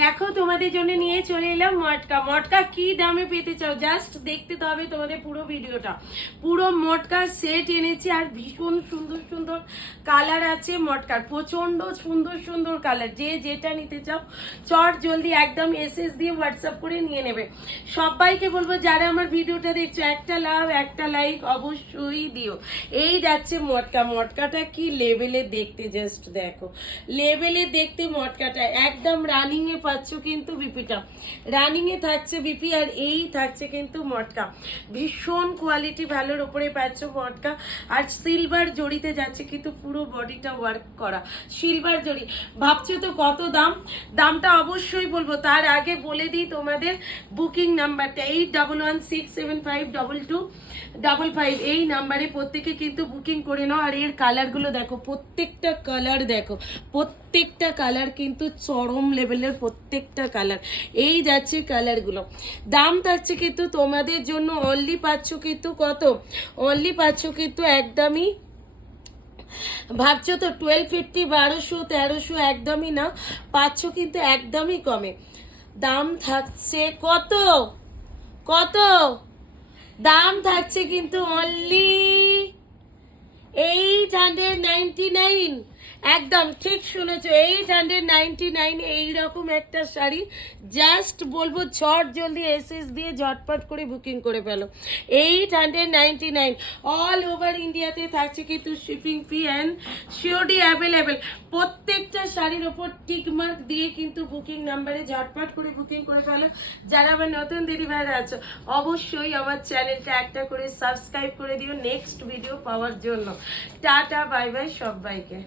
দেখো তোমাদের জন্য নিয়ে চলে এলাম মটকা। মটকা কি দামে পেতে চাও জাস্ট দেখতে তো হবে তোমাদের পুরো ভিডিওটা। পুরো মটকা সেট এনেছি আর ভীষণ সুন্দর সুন্দর কালার আছে মটকার, প্রচন্ড সুন্দর সুন্দর কালার। যে যেটা নিতে চাও চট জলদি একদম এসএস দিয়ে হোয়াটসঅ্যাপ করে নিয়ে নেবে। সবাইকে বলবো যারা আমার ভিডিওটা দেখছো একটা লাভ একটা লাইক অবশ্যই দিও। এই যাচ্ছে মটকা। মটকাটা কি লেভেলে দেখতে, জাস্ট দেখো লেভেলে দেখতে মটকাটা। একদম রানিং এ পাচ্ছ কিন্তু বিপিটা, রানিং এ থাকছে বিপি আর এই থাকছে কিন্তু মটকা। ভীষণ কোয়ালিটি ভালোর উপরে পাচ্ছ মটকা। আর সিলভার জড়িতে যাচ্ছে কিন্তু পুরো বডিটা ওয়ার্ক করা সিলভার জড়ি। ভাবছো তো কত দাম, দামটা অবশ্যই বলবো। তার আগে বলে দিই তোমাদের বুকিং নাম্বারটা 8116752255। এই নাম্বারে প্রত্যেকে কিন্তু বুকিং করে নাও। আর এর কালারগুলো দেখো, প্রত্যেকটা কালার দেখো, প্রত্যেকটা কালার কিন্তু চরম লেভেলের প্রত্যেকটা কালার। এই যাচ্ছে কালারগুলো। দাম থাকছে কিন্তু তোমাদের জন্য অনলি পাচ্ছ কিন্তু কত, অনলি পাচ্ছ কিন্তু একদমই, ভাবছো তো 1250 1200 1300, একদমই না, পাচ্ছ কিন্তু একদমই কমে। দাম থাকছে কত কত, দাম থাকছে কিন্তু অনলি 899। একদম ঠিক শুনেছো, 899। এইরকম একটা শাড়ি জাস্ট বলবো ঝট জলদি এসএস দিয়ে ঝটপট করে বুকিং করে ফেলো। 899 অল ওভার ইন্ডিয়াতে থাকছে কিন্তু shipping fee and COD available. প্রত্যেকটা শাড়ির ওপর টিকমার্ক দিয়ে কিন্তু বুকিং নাম্বারে ঝটপট করে বুকিং করে ফেলো। যারা আবার নতুন দিদি ভাইরা আছো অবশ্যই আমার চ্যানেলটা একটা করে সাবস্ক্রাইব করে দিও নেক্সট ভিডিও পাওয়ার জন্য। টাটা বাই বাই সবাইকে।